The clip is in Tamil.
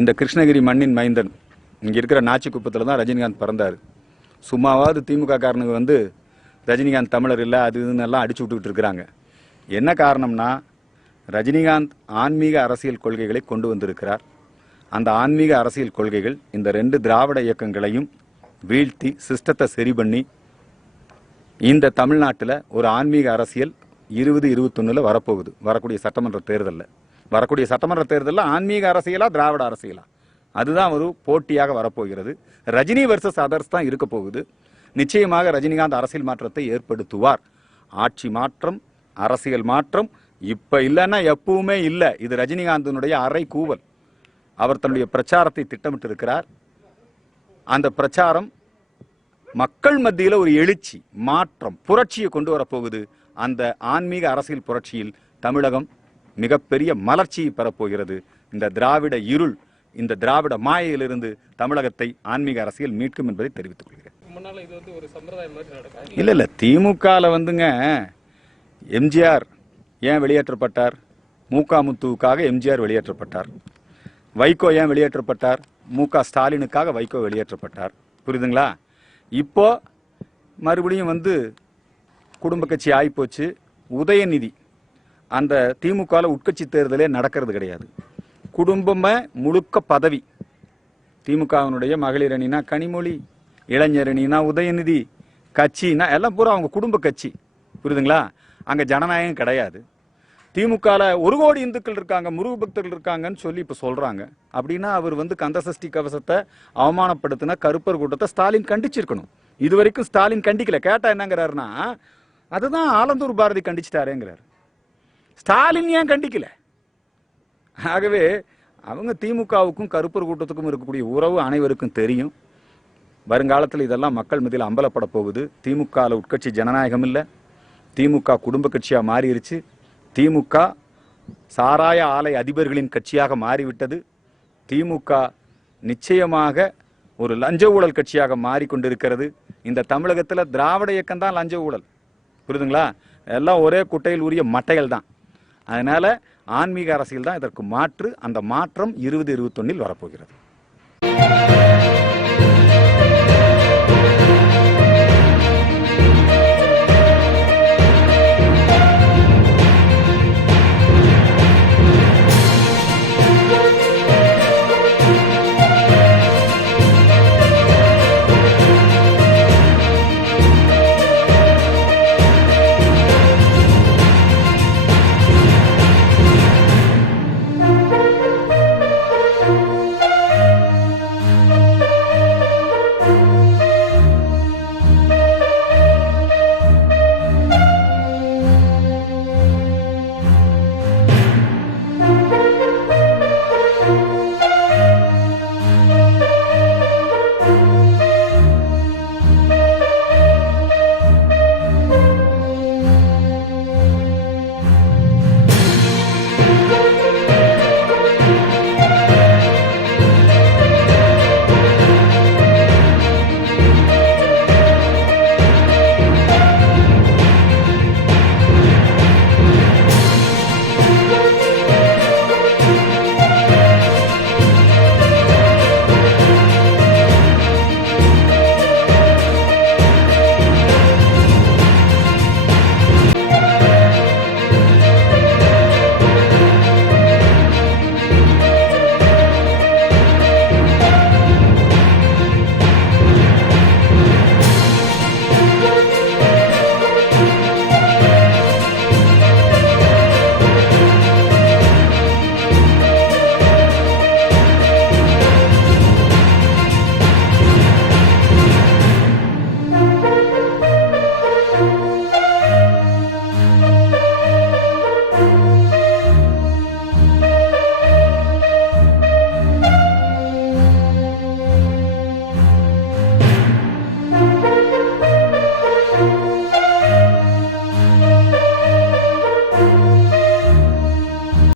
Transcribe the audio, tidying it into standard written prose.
இந்த கிருஷ்ணகிரி மண்ணின் மைந்தன் இங்கே இருக்கிற நாச்சிக்குப்பத்தில் தான் ரஜினிகாந்த் பிறந்தார். சும்மாவாவது திமுக காரனுக்கு வந்து ரஜினிகாந்த் தமிழர் இல்லை அது இதுன்னு எல்லாம் அடிச்சு விட்டுக்கிட்டு இருக்கிறாங்க. என்ன காரணம்னா, ரஜினிகாந்த் ஆன்மீக அரசியல் கொள்கைகளை கொண்டு வந்திருக்கிறார். அந்த ஆன்மீக அரசியல் கொள்கைகள் இந்த 2 திராவிட இயக்கங்களையும் வீழ்த்தி சிஸ்டத்தை சரி பண்ணி இந்த தமிழ்நாட்டில் ஒரு ஆன்மீக அரசியல் 2021 வரப்போகுது. வரக்கூடிய சட்டமன்ற தேர்தலில் ஆன்மீக அரசியலா திராவிட அரசியலா அதுதான் ஒரு போட்டியாக வரப்போகிறது. ரஜினி வெர்சஸ் அதர்ஸ் தான் இருக்க போகுது. நிச்சயமாக ரஜினிகாந்த் அரசியல் மாற்றத்தை ஏற்படுத்துவார். ஆட்சி மாற்றம், அரசியல் மாற்றம் இப்ப இல்லைன்னா எப்பவுமே இல்லை. இது ரஜினிகாந்தினுடைய அரை கூவல். அவர் தன்னுடைய பிரச்சாரத்தை திட்டமிட்டு இருக்கிறார். அந்த பிரச்சாரம் மக்கள் மத்தியில் ஒரு எழுச்சி, மாற்றம், புரட்சியை கொண்டு வரப்போகுது. அந்த ஆன்மீக அரசியல் புரட்சியில் தமிழகம் மிகப்பெரிய மலர்ச்சியை பெறப்போகிறது. இந்த திராவிட இருள், இந்த திராவிட மாயையிலிருந்து தமிழகத்தை ஆன்மீக அரசியல் மீட்கும் என்பதை தெரிவித்துக் கொள்கிறேன். இல்ல திமுகல வந்துங்க எம்ஜிஆர் ஏன் வெளியேற்றப்பட்டார்? முகாமுத்துவுக்காக எம்ஜிஆர் வெளியேற்றப்பட்டார். வைகோ ஏன் வெளியேற்றப்பட்டார்? முக ஸ்டாலினுக்காக வைகோ வெளியேற்றப்பட்டார். புரியுதுங்களா? இப்போ மறுபடியும் வந்து குடும்ப கட்சி ஆயிப்போச்சு. உதயநிதி அந்த திமுகவில் உட்கட்சி தேர்தலே நடக்கிறது கிடையாது. குடும்பமே முழுக்க பதவி. திமுகவினுடைய மகளிர் அணினா கனிமொழி, இளைஞர் அணினா உதயநிதி, கட்சினா எல்லாம் பூரா அவங்க குடும்ப கட்சி. புரியுதுங்களா? அங்க ஜனநாயகம் கிடையாது. திமுகவில் 1 கோடி இந்துக்கள் இருக்காங்க, முருக பக்தர்கள் இருக்காங்கன்னு சொல்லி இப்ப சொல்றாங்க. அப்படின்னா அவர் வந்து கந்தசஷ்டி கவசத்தை அவமானப்படுத்தின கருப்பர் கூட்டத்தை ஸ்டாலின் கண்டிச்சிருக்கணும். இதுவரைக்கும் ஸ்டாலின் கண்டிக்கல. கேட்டா என்னங்கிறாருன்னா, அதுதான் ஆலந்தூர் பாரதி கண்டிச்சிட்டாருங்கிறார். ஸ்டாலின் ஏன் கண்டிக்கல? ஆகவே அவங்க திமுகவுக்கும் கருப்பர் கூட்டத்துக்கும் இருக்கக்கூடிய உறவு அனைவருக்கும் தெரியும். வருங்காலத்தில் இதெல்லாம் மக்கள் மத்தியில் அம்பலப்பட போகுது. திமுகவில் உட்கட்சி ஜனநாயகம் இல்லை. திமுக குடும்ப கட்சியா மாறிடுச்சு. திமுக சாராய ஆலை அதிபர்களின் கட்சியாக மாறிவிட்டது. திமுக நிச்சயமாக ஒரு லஞ்ச ஊழல் கட்சியாக மாறிக்கொண்டிருக்கிறது. இந்த தமிழகத்தில் திராவிட இயக்கம் தான் லஞ்ச ஊழல். புரியுதுங்களா? எல்லாம் ஒரே குட்டையில் உரிய மட்டைகள் தான். அதனால ஆன்மீக அரசியல் தான் இதற்கு மாற்று. அந்த மாற்றம் 2021 வரப்போகிறது.